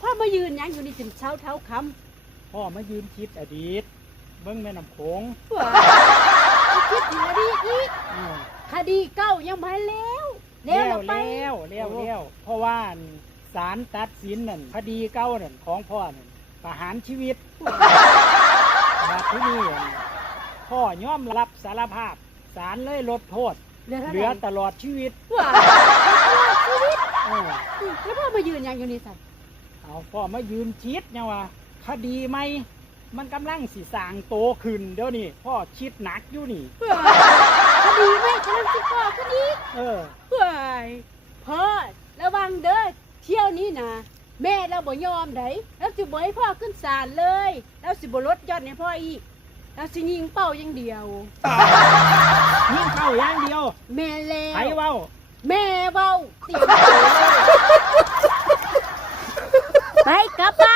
พ่อมายืนยังอยู่นี่จนเช้าเท้าคำ พ่อมายืนคิดอดีตเบิ่งแม่น้ำโขง คิดถึงอดีตอีก อ้าว คดีเก้ายังไม่แล้วเราไป แล้วเพราะว่าศาลตัดสินนั่นคดีเก่านั่นของพ่อนั่นประหารชีวิตบัดที่นี่พ่อยอมรับสารภาพศาลเลยลดโทษ เหลือเท่า เห ไห ลือ ร่ ตลอดชีวิต ชีวิต เออ แล้วพ่อมายืนยังอยู่นี่สัน เอาพ่อมายืนคิดเนี่ยว่าคดีไหมมันกำลังสิสร้างโตขึ้นเดี๋ยวนี้พ่อคิดหนักอยู่นี่ คดีไหมกำลังคิดพ่อคดี เออ เฮ้ยพ่อระวังเด้อเที่ยวนี้นะแม่เราบ่ยอมไดแล้วสิบ่ให้พ่อขึ้นศาลเลยแล้วสิบ่ลดยอดให้พ่ออีกแล้วสิยิงเป้าอย่างเดียว ยิ่งเข้าอย่างเดียว แม่แล้ว ไผเว้า แม่เว้าเตรียมตัวเลยไปกลับบ้าน